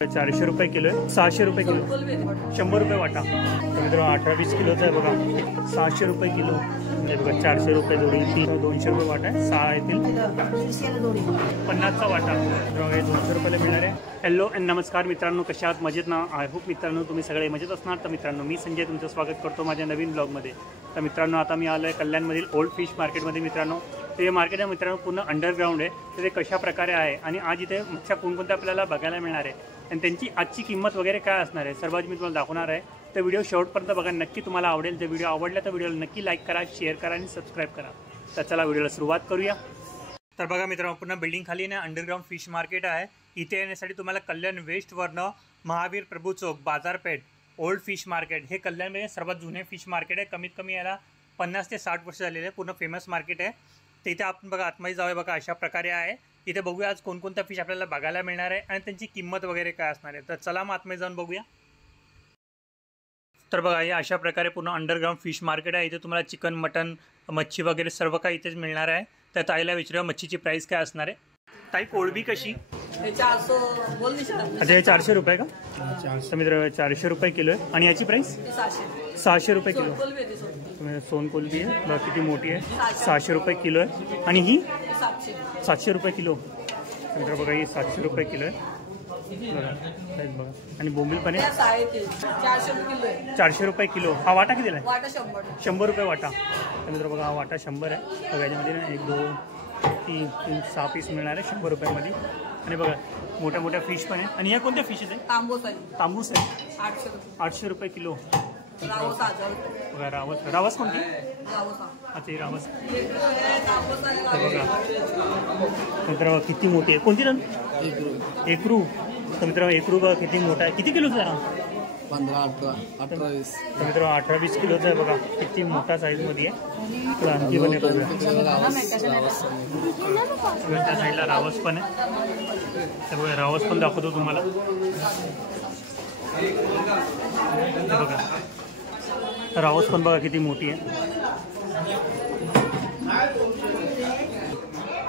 400 रुपये किलो आहे, 600 रुपये किलो, 100 रुपये वाटा. मित्र 18-20 किलोचा आहे बघा, 600 रुपये किलो. म्हणजे बघा 400 रुपये जोडी, 200 रुपये वाटा आहे, 6 येतील 50चा वाटा. बघा 200 रुपयाला मिळणार आहे. हॅलो अँड नमस्कार मित्रांनो, कशा आहात? मजेत ना? आय होप मित्रांनो तुम्ही सगळे मजेत असणार. तर मित्रांनो मी संजय तुमचं स्वागत करतो माझ्या नवीन ब्लॉगमध्ये. तर मित्रांनो आता मी आलो आहे कल्याणमधील ओल्ड फिश मार्केटमध्ये. मित्रांनो ते मार्केट आहे मित्रांनो, पूर्ण अंडरग्राऊंड आहे. तर ते कशा प्रकारे आहे आणि आज इथे मच्छ्या कोणकोणत्या आपल्याला बघायला मिळणार आहे आणि त्यांची आजची किंमत वगैरे काय असणार आहे सर्व मी तुम्हाला दाखवणार आहे. तर व्हिडिओ शेवटपर्यंत बघा, नक्की तुम्हाला आवडेल. जर व्हिडिओ आवडला तर व्हिडिओला नक्की लाईक करा, शेअर करा आणि सबस्क्राईब करा. तर चला व्हिडिओला सुरुवात करूया. तर बघा मित्रांनो, पूर्ण बिल्डिंग खाली ना अंडरग्राऊंड फिश मार्केट आहे. इथे येण्यासाठी तुम्हाला कल्याण वेस्टवरनं महावीर प्रभू चौक, बाजारपेठ, ओल्ड फिश मार्केट हे कल्याणमध्ये सर्वात जुने फिश मार्केट आहे. कमीत कमी याला 50 ते 60 वर्ष झालेले आहे. पूर्ण फेमस मार्केट आहे. तर इथे आपण बघा आतमध्ये जाऊया. बघा अशा प्रकारे आहे. इथे बघूया आज कोणकोणत्या फिश आपल्याला बघायला मिळणार आहे आणि त्यांची किंमत वगैरे काय असणार आहे. तर चला मग आतमध्ये जाऊन बघूया. तर बघा हे अशा प्रकारे पूर्ण अंडरग्राऊंड फिश मार्केट आहे. इथे तुम्हाला चिकन, मटन, मच्छी वगैरे सर्व काही इथेच मिळणार आहे. तर ताईला विचारूया मच्छीची प्राईस काय असणार आहे. ताई कोळंबी कशी? 400 रुपये का? तर मित्र 400 रुपये किलो आहे. आणि याची प्राईस 600 रुपये किलो. सोन कोलंबी आहे बघा, किती मोठी आहे, 600 रुपये किलो आहे. आणि ही 700 रुपये किलो. मित्र बघा ही 700 रुपये किलो आहे बघा. आणि बोंबील पण आहे 400 रुपये किलो. हा वाटा कितीला आहे? 100 रुपये वाटा. तर मित्र बघा हा वाटा 100 आहे. बघा याच्यामध्ये ना 1 2 3 6 पीस मिळणार आहे 100 रुपयामध्ये. आणि बघा मोठ्या मोठ्या फिश पण आहे. आणि या कोणत्या फिश आहेत? तांबूस आहे 800 रुपये किलो. बघा रावस कोणती? अच्छा ही रावस. बघा मित्र किती मोठी आहे. कोणती रन? एकरू. तर मित्र एकरू बघा किती मोठा आहे. किती किलोचा आहे? 15-18-20. तर मित्र 18-20 किलोचा आहे बघा, किती मोठा साईजमध्ये आहे. तर आणखी पण आहे त्या साईडला रावस पण आहे. तर बघा रावस पण दाखवतो तुम्हाला. बघा रावस पण बघा किती मोठी आहे.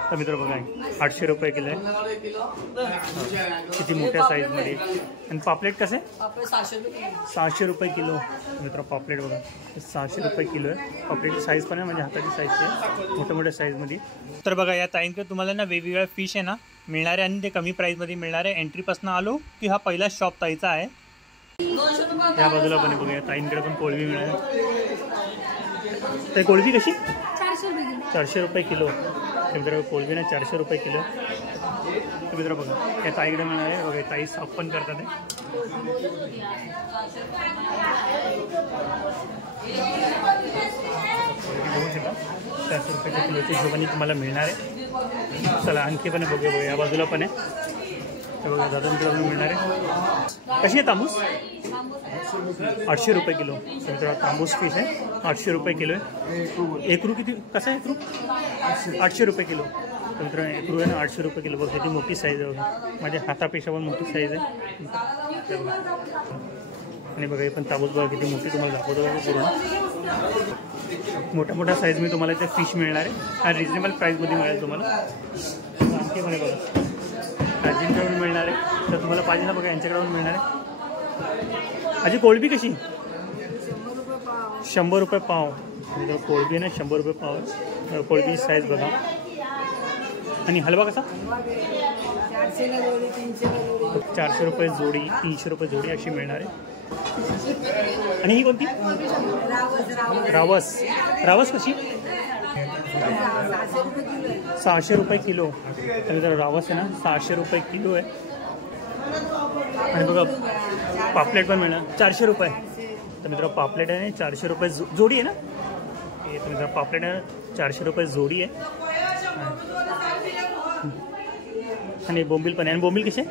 तर मित्र बघा 800 रुपये किलो आहे, किती मोठ्या साईजमध्ये. आणि पापलेट कसे? 600 रुपये किलो. मित्र पापलेट बघा 600 रुपये किलो आहे. पापलेटची साईज पण आहे म्हणजे हाताची साईजची आहे, मोठ्या मोठ्या साईजमध्ये. तर बघा या ताईंकडे तुम्हाला ना वेगवेगळ्या फिश आहे ना मिळणार आहे आणि ते कमी प्राईजमध्ये मिळणार आहे. एंट्रीपासून आलो की हा पहिला शॉप ताईचा आहे. या बाजूला पण बघूया ताईंकडे पण कोळंबी मिळेल. तर कोळंबी कशी? 400 रुपये किलो. मित्र कोळंबी ना 400 रुपये किलो. तर मित्र बघा या ताईकडे मिळणार आहे. बघा ताई साफ पण करतात आहे. बघू शकता 400 रुपयाच्या किलोच्या हिशोबाने तुम्हाला मिळणार आहे. चला आणखी पण बघूया. बघा या बाजूला पण आहे. तर बघा दादांकडे पण मिळणार आहे. कशी आहे तांबूस? 800 रुपये किलो. तर मित्र तांबूस फिश आहे 800 रुपये किलो आहे. एकरू किती कसं आहे? एकरू 800 रुपये किलो. तर मित्र एकरू आहे ना 800 रुपये किलो. बघा किती मोठी साईज आहे. बघा माझ्या हातापेक्षा पण मोठी साईज आहे. आणि बघा हे पण तांबूस बघा किती मोठी तुम्हाला दाखवतो. बघा पूर्ण मोठ्या मोठ्या साईज मी तुम्हाला इथे फिश मिळणार आहे आणि रिजनेबल प्राईसमध्ये मिळेल तुम्हाला. आणखी पण बघा राजींकडून मिळणार आहे. तर तुम्हाला पाहिजे ना बघा यांच्याकडून मिळणार आहे. आजी कोळंबी कशी? 100 रुपये पाव. कोळंबी ना 100 रुपये पाव. कोळंबीची साईज बघा. आणि हलवा कसा? 400 रुपये जोडी, 300 रुपये जोडी अशी मिळणार आहे. आणि ही कोणती? रावस. रावस कशी? 600 रुपये किलो. तर रावस आहे ना 600 रुपये किलो आहे. आणि बघा पापलेट पण मिळणार 400 रुपये. तर मित्र पापलेट आहे 400 रुपये जोडी आहे ना. हे तर मित्र पापलेट आहे 400 रुपये जोडी आहे. आणि बोंबील पण आहे. आणि बोंबील कसे?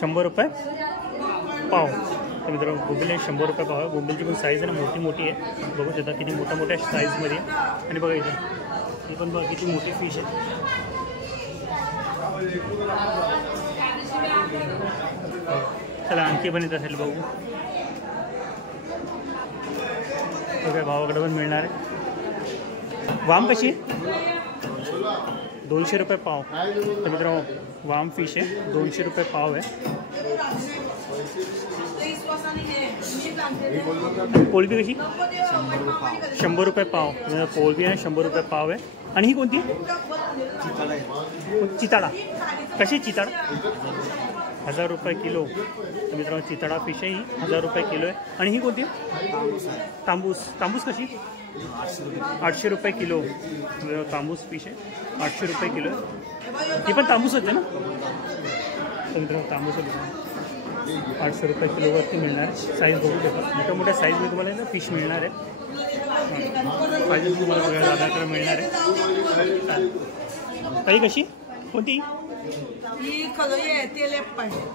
100 रुपये पाव. तर मित्र बोंबील 100 रुपये पाव आहे. बोंबीलची पण साईज आहे ना मोठी मोठी आहे. बघू शकता किती मोठ्या मोठ्या साईजमध्ये. आणि बघा इथे ही पण बघा किती मोठी फिश आहे. चला आणखी पण येत असेल बघू. बघा भावाकडे पण मिळणार आहे. वाम कशी आहे? 200 रुपये पाव. तर मित्रांनो वाम फिश आहे, 200 रुपये पाव आहे. कोळंबी कशी? 100 रुपये पाव. कोळंबी आहे 100 रुपये पाव आहे. आणि ही कोणती? चिताडा. कशी चिताडा? 1000 रुपये किलो. तर मित्रांनो चिताडा फिश आहे ही 1000 रुपये किलो आहे. आणि ही कोणती? तांबूस. तांबूस कशी? 800 रुपये किलो. तांबूस फिश आहे 800 रुपये किलो आहे. ती पण तांबूस होते ना? तर मित्रांनो तांबूस 800 रुपये किलोवरती मिळणार. साईज बघू शकता, मोठ्या मोठ्या साईजमध्ये तुम्हाला ना फिश मिळणार आहे. पाहिजे तुम्हाला सगळ्या दादाकडे मिळणार आहे. काही कशी? कोणती?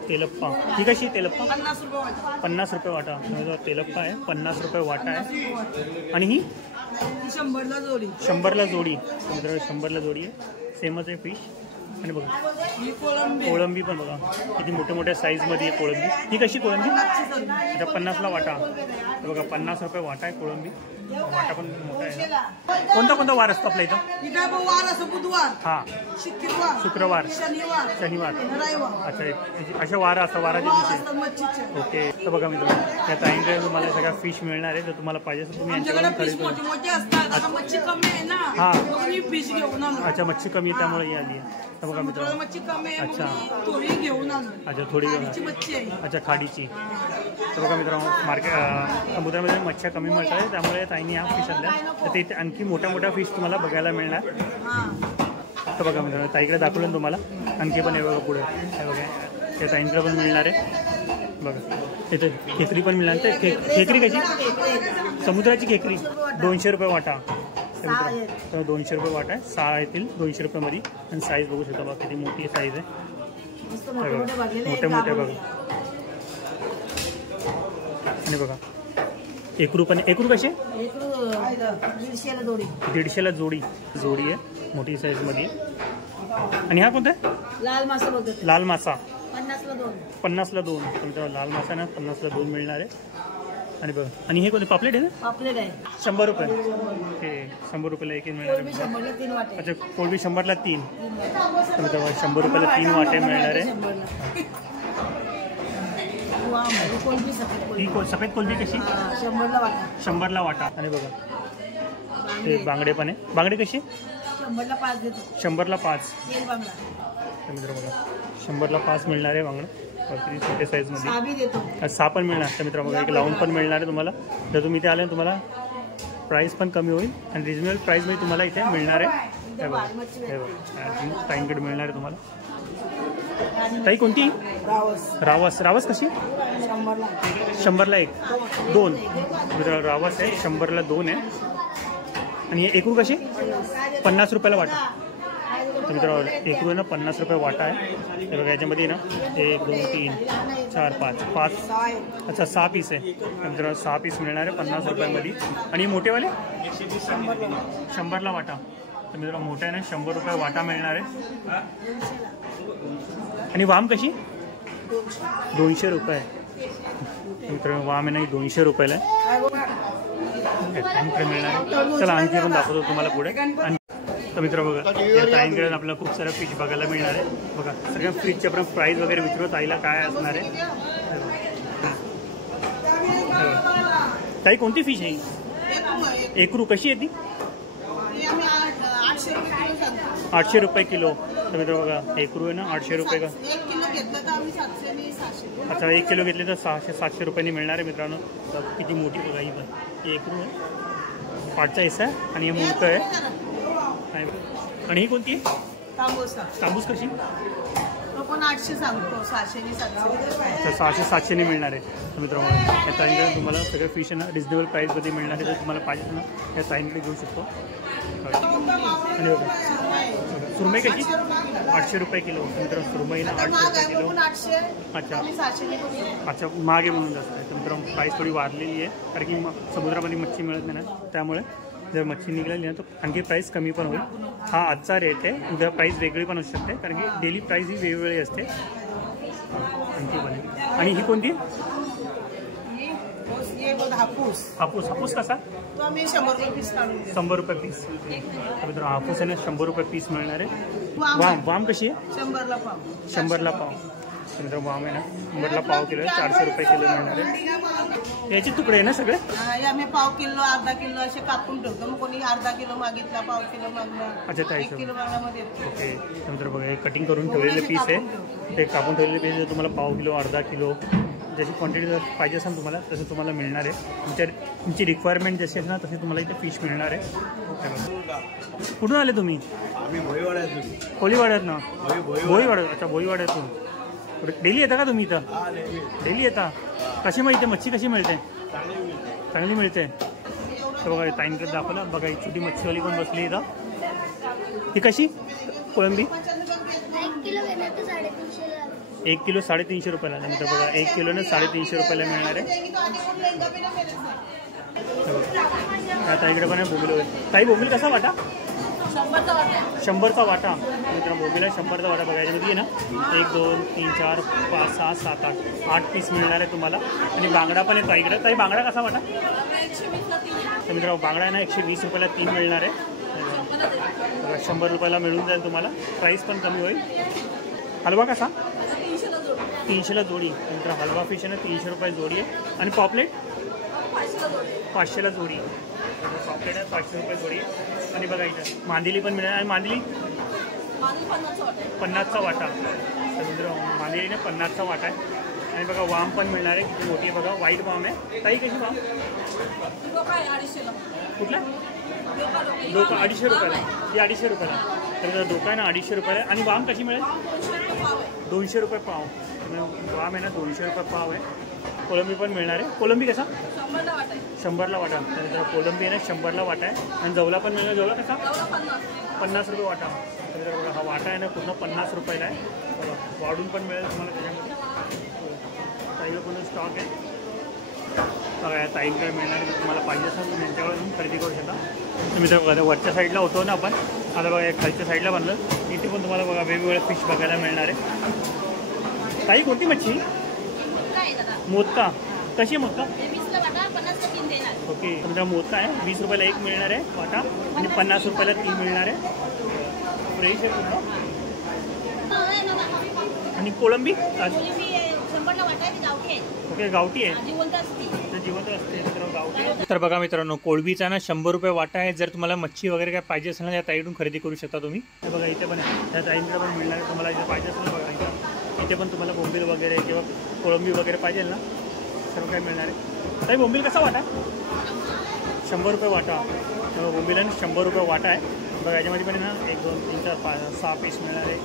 तेलप्पा. ही कशी? तेलप्पा 50 रुपये वाटा. तेलप्पा आहे 50 रुपये वाटा आहे. आणि ही 100ला जोडी. 100ला जोडी. मित्रांनो 100ला जोडी आहे. सेमच आहे फिश. आणि बघा कोळंबी पण बघा किती मोठ्या मोठ्या साईजमध्ये आहे कोळंबी. ही कशी कोळंबी? आता 50ला वाटा. बघा 50 रुपये वाटा आहे कोळंबी. वाटा पण मोठा आहे. कोणता कोणता वार असतो आपल्या इथं? वार असं बुधवार, हां, शुक्रवार, शनिवार. अच्छा अशा वार असतात वाराच्या दिवशी. ओके. तर बघा मी तुम्हाला त्या ताईंकडे तुम्हाला सगळ्या फिश मिळणार आहे. जर तुम्हाला पाहिजे असेल तुम्ही यांच्याकडून खरेदी करू. हां अच्छा मच्छी कमी आहे त्यामुळे ही आली आहे. तर बघा मित्रांनो अच्छा थोडी घेऊन अच्छा थोडी अच्छा खाडीची. तर बघा मित्रांनो समुद्रामध्ये मच्छ्या कमी मिळतात त्यामुळे ताईंनी ह्या फिश आणल्या. तर ते आणखी मोठ्या मोठ्या फिश तुम्हाला बघायला मिळणार. तर बघा मित्रांनो ताईकडे दाखवलं ना तुम्हाला. आणखी पण आहे बघा पुढे हे बघा त्या ताईंकडे पण मिळणार आहे. बघा इथे खेकडी पण मिळणार. तर खेकडी कशी? समुद्राची खेकडी 200 रुपये वाटा. तर 200 रुपये वाटा आहे. 6 येतील 200 रुपयामध्ये. आणि साईज बघू शकता बघा किती मोठी साईज आहे. मोठे मोठे बघा. आणि बघा एकरू पण. एकरू कसे? 150ला जोडी. जोडी आहे मोठी साईजमध्ये. आणि हा कोणता आहे? लाल मासा बोलतो. लाल मासा 50ला 2. तुमचा लाल मासा ना 50ला 2 मिळणार आहे. आणि बघा आणि हे कोणते? पापलेट आहे ना? पापलेट आहे 100 रुपये. ते 100 रुपयाला एक मिळणार आहे. अच्छा कोळंबी 100ला 3. तर 100 रुपयाला 3 वाटे मिळणार आहे. ही सफेद कोळंबी कशी? 100ला वाटा. आणि बघा ते बांगडे पण आहे. बांगडे कशी? 100ला 5 देतो. 100ला 5. बांगडा मित्र बघा 100ला 5 मिळणार आहे बांगडे. छोटे साईजमध्ये. सहा पण मिळणार. तर मित्र बघा एक लावून पण मिळणार आहे तुम्हाला. जर तुम्ही इथे आले तुम्हाला प्राईस पण कमी होईल आणि रिजनेबल प्राईसमध्ये तुम्हाला इथे मिळणार आहे. हे बघा हे बघा ताईंकडे मिळणार आहे तुम्हाला. ताई कोणती? रावस. रावस कशी? 100ला 1. 2. मित्र रावस आहे 100ला 2 आहे. आणि एकरू कशी? 50 रुपयाला वाटा. तर मित्र एकरू आहे ना 50 रुपये वाटा आहे. हे बघा याच्यामध्ये ना 1 2 3 4 5 अच्छा 6 पीस आहे. तर मित्र 6 पीस मिळणार आहे 50 रुपयामध्ये. आणि मोठेवाले 100ला वाटा. तर मित्र मोठा आहे ना 100 रुपये वाटा मिळणार आहे. आणि वाम कशी? 200 रुपये. मित्र वाम आहे ना 200 रुपयाला मिळणार. चला आणखी पण दाखवतो तुम्हाला पुढे. तर मित्र बघा या ताईंकडे आपल्याला खूप साऱ्या फिश बघायला मिळणार आहे. बघा सगळ्या फिशच्या पण प्राईस वगैरे विचारतो ताईला काय असणार आहे. ताई कोणती फिश आहे? एकरू कशी आहे ती? 800 रुपये किलो. तर मित्र बघा एकरू आहे ना 800 रुपये का. अच्छा 1 किलो घेतले तर 600-700 रुपयांनी मिळणार आहे मित्रांनो. किती मोठी बघा ही पण. ही एकरू आहे पाठचा हिस्सा आहे. आणि हे मुंडकं आहे. आणि ही कोणती? तांबूस कशी? 800 सांगतो. 600-700 मिळणार आहे. तर मित्रांनो या ताईंकडे तुम्हाला सगळं फिश ना रिजनेबल प्राईसमध्ये मिळणार आहे. जर तुम्हाला पाहिजे ना या ताईंकडे घेऊ शकतो. आणि बघा सुरमई कशी? 800 रुपये किलो. मित्रांनो सुरमई ना 800 रुपये किलो. अच्छा अच्छा महाग आहे म्हणून जास्त आहे. तर मित्रांनो प्राईस थोडी वाढलेली आहे कारण की समुद्रामध्ये मच्छी मिळत नाही ना त्यामुळे. जर मच्छी निघाली ना तर आणखी प्राईस कमी पण होईल. हा आजचा रेट आहे. उद्या प्राईस वेगळी पण असू शकते कारण की डेली प्राईस ही वेगवेगळी असते. आणखी पण. आणि ही कोणती? हापूस. हापूस कसा? तो आम्ही 100 रुपये पीस काढून देतो. 100 रुपये पीस. तर मित्रांनो हापूस आहे ना 100 रुपये पीस मिळणार आहे. वाम वाम वाम कशी आहे? 100ला पाव. 100ला पाव. तर मित्रांनो वाम आहे ना 100ला पाव किलो आहे, 400 रुपये किलो मिळणार आहे. याचे तुकडे आहे ना सगळे? हे आम्ही पाव किलो अर्धा किलो असे कापून ठेवतो. मग कोणी अर्धा किलो मागितला, पाव किलो मागला, अच्छा, त्या 1 किलो मागण्यामध्ये. ओके. नंतर बघा हे कटिंग करून ठेवलेले पीस आहे, ते कापून ठेवलेले पीस आहे. तुम्हाला पाव किलो अर्धा किलो जशी क्वांटिटी जर पाहिजे असेल तुम्हाला तसं तुम्हाला मिळणार आहे. तुमची रिक्वायरमेंट जशी असेल ना तशी तुम्हाला इथे फिश मिळणार आहे. कुठून आले तुम्ही? आम्ही भोईवाड्यातून. कोळीवाड्यात ना? भोईवाड्यात. अच्छा, भोईवाड्यातून. डेली येता का तुम्ही इथं? डेली येता. कशी मिळते मच्छी? कशी मिळते? चांगली मिळते. तर बघा ताईंकडे दाखवलं. बघा ही छोटी मच्छीवाली पण बसली इथं. ही कशी कोळंबी? 1 किलो 350 रुपयाला. नंतर बघा 1 किलोने 350 रुपयाला मिळणार आहे. आता इकडे पण आहे बोंबील वगैरे. ताई बोंबील कसा वाटा? 100चा वाटा. मित्रांनो बोंबील 100चा वाटा. बघा याच्यामध्ये ना 1 2 3 4 5 6 7 8 पीस मिळणार आहे तुम्हाला. आणि बांगडा पण आहे ताईकडे. ताई बांगडा कसा वाटा? तर मित्रांनो बांगडा आहे ना 120 रुपयाला 3 मिळणार आहे. 100 रुपयाला मिळून जाईल तुम्हाला. प्राईस पण कमी होईल. हलवा कसा? 300ला जोडी. नंतर हलवा फिश आहे ना 300 रुपये जोडी आहे. आणि पॉपलेट 500ला जोडी. पॉपलेट आहे 500 रुपये जोडी आहे. आणि बघा इथं मांदिली पण मिळणार. आणि मांदिली 50चा वाटा. तर मित्रांनो मांदिली ना 50चा वाटा आहे. आणि बघा वाम पण मिळणार आहे. किती मोठी आहे बघा. व्हाईट वाम आहे. ताई कशी वाम? कुठला? डोका 250 रुपयाला. ही 250 रुपयाला. तर डोका आहे ना 250 रुपयाला. आणि वाम कशी मिळेल? 200 रुपये पाव. वाम आहे ना 200 रुपये पाव आहे. कोलंबी पण मिळणार आहे. कोलंबी कसा? 100ला वाटा. तर कोलंबी आहे ना 100ला वाटा आहे. आणि जवला पण मिळणार. जवला कसा? 50 रुपये वाटा. तर बघा हा वाटा आहे ना पूर्ण 50 रुपयाला आहे. बघा वाढून पण मिळेल तुम्हाला त्याच्यामध्ये. ताईला पण स्टॉक आहे. बघा या ताईंकडे मिळणार आहे. तुम्हाला पाहिजे असेल तुम्ही यांच्याकडून खरेदी करू शकता. तुम्ही तर बघा वरच्या साईडला होतो ना आपण. आता बघा खालच्या साईडला बनलं. इथे पण तुम्हाला बघा वेगवेगळे फिश बघायला मिळणार आहे. ताई कोणती मच्छी? मोदका. कशी आहे मोदका? ओके. तुमचा मोदका आहे 20 रुपयाला 1 मिळणार आहे वाटा. आणि 50 रुपयाला 3 मिळणार आहे. फ्रेश आहे पूर्ण. आणि कोळंबी? ओके गावठी आहे. जिवंत असते. तर गावठी आहे. तर बघा मित्रांनो कोळंबीचा ना 100 रुपये वाटा आहे. जर तुम्हाला मच्छी वगैरे काय पाहिजे असेल ना या ताईकडून खरेदी करू शकता तुम्ही. तर बघा इथे पण आहे. त्या ताईंकडे पण मिळणार आहे. तुम्हाला इथे पाहिजे असेल बघा इथे पण तुम्हाला बोंबील वगैरे किंवा कोळंबी वगैरे पाहिजे ना सर्व काही मिळणार आहे. ताई बोंबील कसा वाटा? 100 रुपये वाटा. बोंबील आहे 100 रुपये वाटा आहे. बघा याच्यामध्ये पण आहे ना 1 2 3 4 5 6 पीस मिळणार आहे.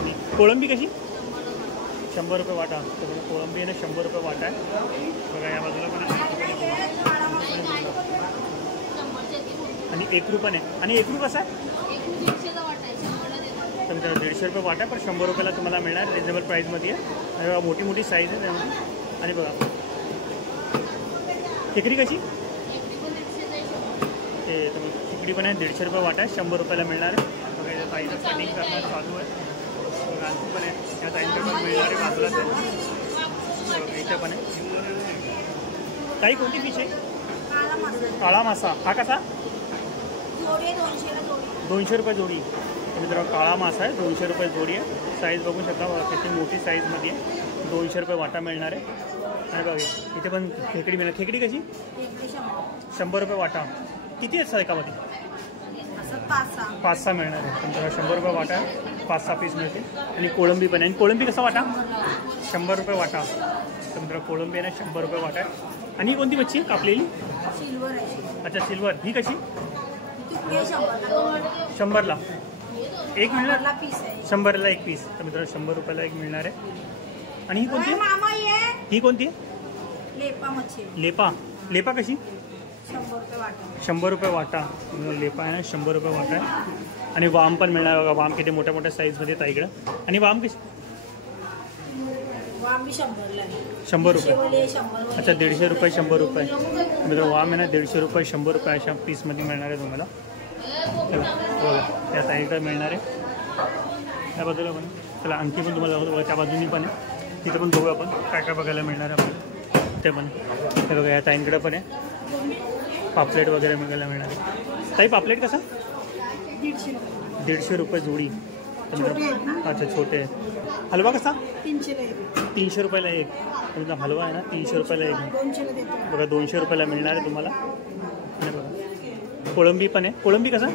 आणि कोळंबी कशी? 100 रुपये वाटा. तर बघा कोळंबी आहे ना 100 रुपये वाटा आहे. बघा या बाजूला पण आणि एकरू पण आहे. आणि एकरू कसा आहे? तुमचा 150 रुपये वाटा आहे. पण 100 रुपयाला तुम्हाला मिळणार. रिजनेबल प्राईसमध्ये आहे. आणि बघा मोठी मोठी साईज आहे त्यामध्ये. आणि बघा खेकडी कशी? ते खेकडी पण आहे 150 रुपये वाटा आहे. 100 रुपयाला मिळणार आहे. बघा याच्या ताईचं कटिंग करणं चालू आहे. आणखी पण आहे. या ताईंकडे पण मिळणार आहे बाजूलाच आहे. इथे पण आहे. ताई कोणती फिश आहे? काळा मासा. हा कसा? 200 रुपये जोडी. मित्रांनो काळा मासा आहे 200 रुपये जोडी आहे. साईज बघू शकता किती मोठी साईजमध्ये आहे. 200 रुपये वाटा मिळणार आहे. आणि बघा इथे पण खेकडी मिळणार. खेकडी कशी? 100 रुपये वाटा. किती आहेत एकामध्ये? 5-6 मिळणार आहे. तुमच्याला 100 रुपये वाटा आहे. 5-6 पीस मिळतील. आणि कोळंबी पण आहे. आणि कोळंबी कसा वाटा? 100 रुपये वाटा. तर मित्रांनो कोळंबी आहे ना 100 रुपये वाटा आहे. आणि ही कोणती मच्छी कापलेली? अच्छा सिल्वर. ही कशी? 100ला 1 मिळणार. 100ला 1 पीस. तर मित्रांनो 100 रुपयाला 1 मिळणार आहे. आणि ही कोणती? ही कोणती? लेपा. लेपा कशी? 100 रुपये वाटा. लेपा आहे ना 100 रुपये वाटा आहे. आणि वाम पण मिळणार बघा. वाम किती मोठ्या मोठ्या साईजमध्ये आहे इकडं. आणि वाम कशी? 100 रुपये. अच्छा 150 रुपये 100 रुपये. मित्रांनो वाम आहे ना 150 रुपये 100 रुपये अशा पीसमध्ये मिळणार आहे तुम्हाला. त्या साईडला मिळणार आहे. त्या बाजूला पण चला आणखी पण तुम्हाला बघा त्या बाजूनी पण आहे. तिथं पण बघूया आपण काय काय बघायला मिळणार आहे आपल्याला. ते पण हे बघा या ताईंकडे पण आहे. पापलेट वगैरे बघायला मिळणार आहे. ताई पापलेट कसा? 150 रुपये जोडी. अच्छा छोटे आहे. हलवा कसा? 300 रुपयाला एक. तुमचा हलवा आहे ना 300 रुपयाला एक बघा. 200 रुपयाला मिळणार आहे तुम्हाला. आणि बघा कोळंबी पण आहे. कोळंबी कसा?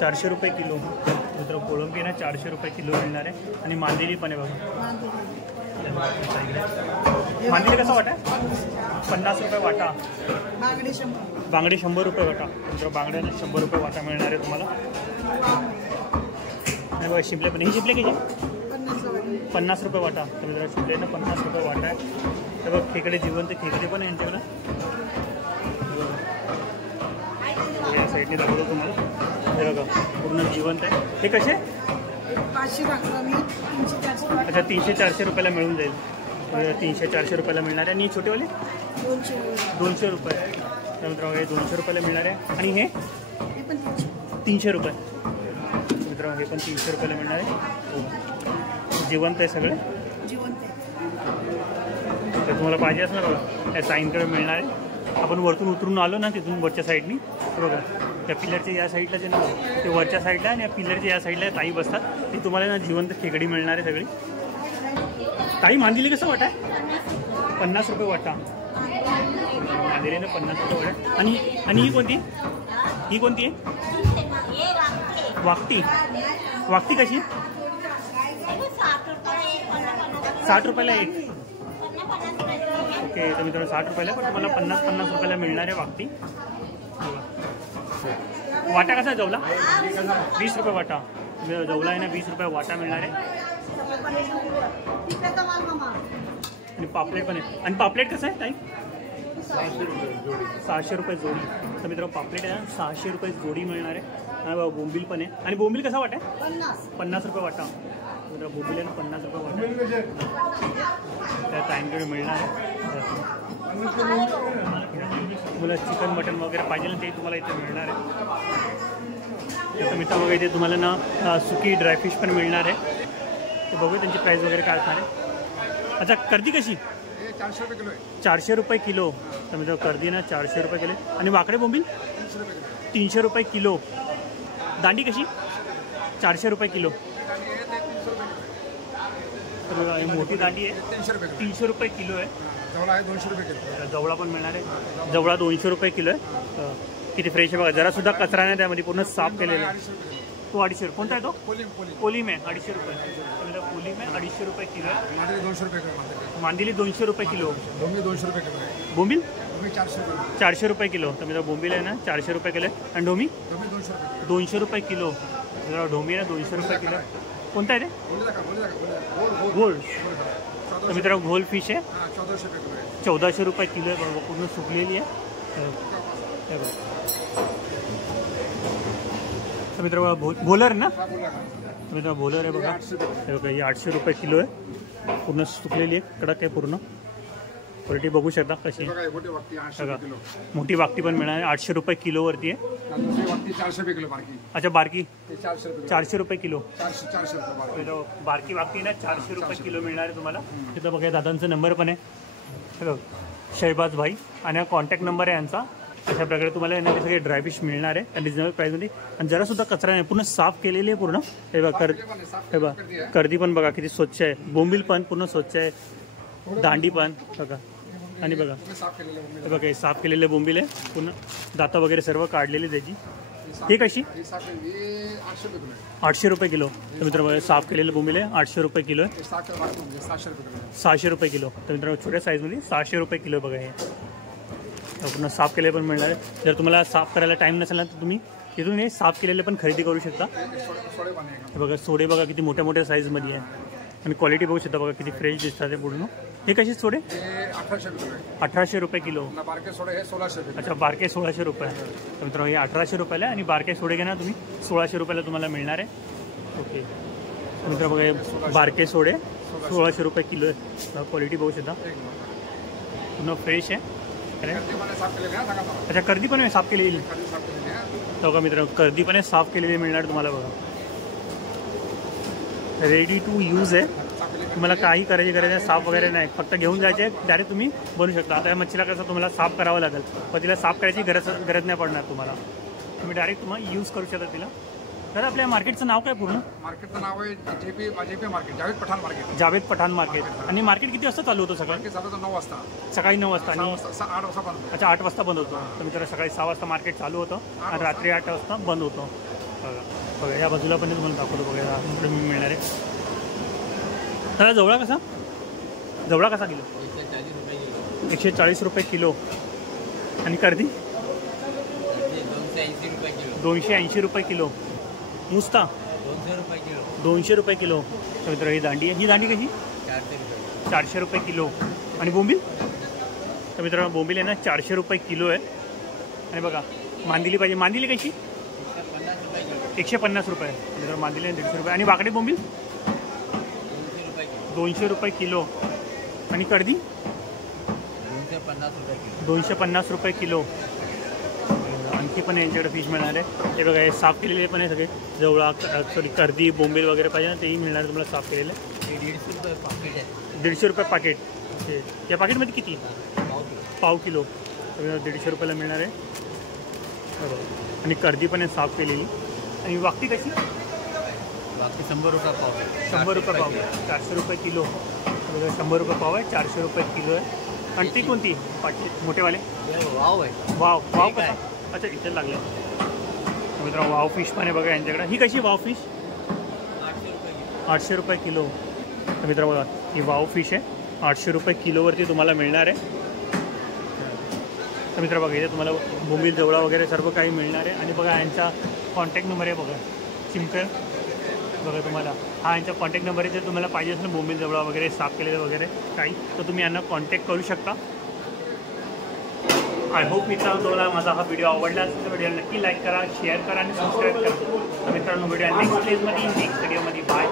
400 रुपये किलो. मित्र कोळंबी ना 400 रुपये किलो मिळणार आहे. आणि मांदेली पण आहे बघा. मांदेली कसा वाटा? 50 रुपये वाटा. बांगडे 100 रुपये वाटा. मित्र बांगड्याने 100 रुपये वाटा मिळणार आहे तुम्हाला. आणि बघा शिंपले पण. ही शिंपले किती? 50 रुपये वाटा. तर मित्र शिंपले ना 50 रुपये वाटा आहे. तर बघ खेकडे जिवंत खेकडे पण आहे यांच्याकडे. या साईडने दाखवतो तुम्हाला. हे बघा पूर्ण जिवंत आहे. हे कसे? अच्छा 300-400 रुपयाला मिळून जाईल. 300-400 रुपयाला मिळणार आहे. आणि छोटेवाले 200 रुपये. त्यानंतर हे 200 रुपयाला मिळणार आहे. आणि हे 300 रुपये. मित्रांनो हे पण 300 रुपयाला मिळणार आहे. जिवंत आहे सगळे. तर तुम्हाला पाहिजे असं ना बघा त्या साईनकडे मिळणार आहे. आपण वरतून उतरून आलो ना तिथून वरच्या साईडनी बघा त्या पिलरच्या या साईडला जे ना ते वरच्या साईडला आणि या पिलरच्या या साईडला ताई बसतात. ती तुम्हाला ना जिवंत खेकडी मिळणार आहे सगळी. ताई मांदिली कसं वाटा? 50 रुपये वाटा. मांदिली ना 50 रुपये वाटा. आणि ही कोणती? ही कोणती आहे? वाकटी. वाकटी कशी? 60 रुपयाला एक. ओके तर मित्रांनो 60 रुपयाला पण तुम्हाला 50 रुपयाला मिळणार आहे वाकटी. वाटा कसा जवला? 20 रुपये वाटा. जवला आहे ना 20 रुपये वाटा मिळणार आहे. आणि पापलेट पण आहे. आणि पापलेट कसं आहे ताई? 600 रुपये जोडी. तर मित्रांनो पापलेट आहे ना 600 रुपये जोडी मिळणार आहे. आणि बोंबील पण आहे. आणि बोंबील कसा वाटा? 50 रुपये वाटा. मित्रांनो बोंबील आहे ना 50 रुपये वाटा. त्या टाईमकडे मिळणार आहे. तुम्हाला चिकन मटन वगैरे पाहिजे ना ते तुम्हाला इथे मिळणार आहे. आता मित्र वगैरे इथे तुम्हाला ना सुकी ड्रायफिश पण मिळणार आहे. ते बघूया त्यांची प्राईस वगैरे काय असणार आहे. अच्छा कर्दी कशी? 400 रुपये किलो आहे. 400 रुपये किलो. तर मित्र कर्दी ना 400 रुपये किलो. आणि वाकडे बोंबील 300 रुपये किलो. दांडी कशी? 400 रुपये किलो. तर मोठी दांडी आहे 300 रुपये किलो आहे. जवळा आहे 200 रुपये किलो. जवळा पण मिळणार आहे. जवळा 200 रुपये किलो आहे. किती फ्रेश आहे बघा. जरासुद्धा कचरा नाही त्यामध्ये. पूर्ण साफ केलेला आहे. तो 250 रुपये. कोणता आहे तो? कोलिम आहे 250 रुपये. कोलिम आहे 250 रुपये किलो आहे. 200 रुपये किलो. मांदिली 200 रुपये किलो. बोंबील 200 रुपये किलो आहे. बोंबील 400 रुपये किलो. तर मित्र बोंबील आहे ना 400 रुपये किलो आहे. आणि ढोमी 200 रुपये किलो. ढोमी आहे ना 200 रुपये किलो. कोणता आहे ते? गोल्ड. तर मित्र गोल्ड फिश आहे 1400 रुपये किलो आहे. बरोबर पूर्ण सुकलेली आहे. तर मित्र भोलर ना? मित्र भोलर आहे बघा. हे बघा ही 800 रुपये किलो आहे. पूर्ण सुकलेली आहे. कडक आहे पूर्ण. क्वालिटी बघू शकता कशी आहे. बघा मोठी वाकटी पण मिळणार आहे 800 रुपये किलोवरती आहे. 400 रुपये किलो बारकी. अच्छा बारकी 400 रुपये किलो. 400 रुपये. बारकी वाकटी ना 400 रुपये किलो मिळणार आहे तुम्हाला. तिथं बघा दादांचा नंबर पण आहे. हॅलो शहबाज भाई. आणि हा कॉन्टॅक्ट नंबर आहे यांचा. अशा प्रकारे तुम्हाला यांना ते सगळे ड्रायफिश मिळणार आहे आणि रिजनेबल प्राईसमध्ये. आणि जरासुद्धा कचरा नाही. पूर्ण साफ केलेली आहे पूर्ण. हे बघा हे बघा कर्दी पण बघा किती स्वच्छ आहे. बोंबील पण पूर्ण स्वच्छ आहे. दांडी पण बघा. आणि बघा हे बघा हे साफ केलेले बोंबील आहे. पूर्ण दाता वगैरे सर्व काढलेली त्याची. ही कशी? 800 रुपये किलो. तर मित्र साफ केलेलं बोंबील आहे 800 रुपये किलो आहे. 600 रुपये किलो. तर मित्र छोट्या साईजमध्ये 600 रुपये किलो बघा. हे पूर्ण साफ केलेले पण मिळणार आहे. जर तुम्हाला साफ करायला टाईम नसेल ना तर तुम्ही तिथून हे साफ केलेले पण खरेदी करू शकता. हे बघा सोडे बघा किती मोठ्या मोठ्या साईजमध्ये आहे. आणि क्वालिटी बघू शकता बघा किती फ्रेश दिसतात ते पूर्ण. हे कशी सोडे? 1800 रुपये किलो. अच्छा बारके 1600 रुपये. तर मित्रांनो हे 1800 रुपयाला आहे. आणि बारके सोडे घेणार तुम्ही 1600 रुपयाला तुम्हाला मिळणार आहे. ओके मित्रांनो बघा हे बारके सोडे 1600 रुपये किलो आहे. क्वालिटी बघू शकता पूर्ण फ्रेश आहे. अच्छा कर्दी पण आहे साफ केलेली. बघा मित्रांनो कर्दी पण आहे साफ केलेली मिळणार तुम्हाला बघा. रेडी टू यूज आहे. तुम्हाला काही करायची गरज नाही, साफ वगैरे नाही, फक्त घेऊन जायचे डायरेक्ट तुम्ही बनवू शकता. आता या मच्छीला कसं तुम्हाला साफ करावं लागेल, पण तिला साफ करायची गरज नाही पडणार तुम्हाला. तुम्ही डायरेक्ट तुम्हाला यूज करू शकता तिला. तर आपल्या मार्केटचं नाव काय पूर्ण? मार्केटचं नाव आहे JP market, Javed Pathan market. Javed Pathan market. आणि मार्केट किती वाजता चालू होतं सकाळी? मार्केट चालू होतं 9 वाजता. सकाळी 9 वाजता. आणि 8 वाजता बंद. अच्छा 8 वाजता बंद होतं. तर मित्रांनो सकाळी 6 वाजता मार्केट चालू होतं आणि रात्री 8 वाजता बंद होतं. बघा या बाजूला पण तुम्हाला दाखवतो. बघा इकडे मी मिळणार आहे. त्याला जवळा कसा किलो? 140 रुपये किलो. आणि कर्दी 280 रुपये किलो. मुस्ता 200 रुपये किलो. तर मित्रांनो ही दांडी आहे. ही दांडी कशी? 400 रुपये किलो. आणि बोंबील? तर मित्रांनो बोंबील आहे ना 400 रुपये किलो आहे. आणि बघा मांदिली पाहिजे. मांदिली कशी? 150 रुपये. मित्रांनो मांदिली 150 रुपये. आणि वाकडे बोंबील 200 रुपये किलो. आणि कर्दी 250 रुपये किलो. आणखी पण यांच्याकडे फिश मिळणार आहे. हे बघा हे साफ केलेले पण आहे सगळे. जवळा सॉरी कर्दी बोंबील वगैरे पाहिजे ना तेही मिळणार तुम्हाला साफ केलेले. 150 रुपये पाकिट. या पाकिटमध्ये किती? पाव किलो. तर 150 रुपयाला मिळणार आहे. आणि कर्दी पण आहे साफ केलेली. आणि वाकटी कशी? 100 रुपये पाव. 100 रुपये पाव. 400 रुपये किलो. 100 रुपये पाव आहे. 400 रुपये किलो आहे. आणि ती कोणती पाकिट? मोठेवाले वाव आहे. वाव कसा? अच्छा इथे लागले. मित्रांनो वाव फिश पण आहे बघा यांच्याकडे. ही कशी वाव फिश? 800 रुपये किलो. तर मित्रांनो बघा ही वाव फिश आहे. 800 रुपये किलोवरती तुम्हाला मिळणार आहे. तर मित्र बघा इथे तुम्हाला बोंबील जवळा वगैरे सर्व काही मिळणार आहे. आणि बघा यांचा कॉन्टॅक्ट नंबर आहे बघा. चिमकर बघा तुम्हाला हा यांचा कॉन्टॅक्ट नंबर आहे. जर तुम्हाला पाहिजे असेल बोंबील जवळा वगैरे साफ केलेलं वगैरे काही तर तुम्ही यांना कॉन्टॅक्ट करू शकता. आय होप मित्रांनो तुम्हाला माझा हा व्हिडिओ आवडला असेल तर व्हिडिओला नक्की लाईक करा, शेअर करा आणि सबस्क्राईब करा. तर मित्रांनो व्हिडिओ नेक्स्ट प्लेसमध्ये नेक्स्ट व्हिडिओमध्ये बाय.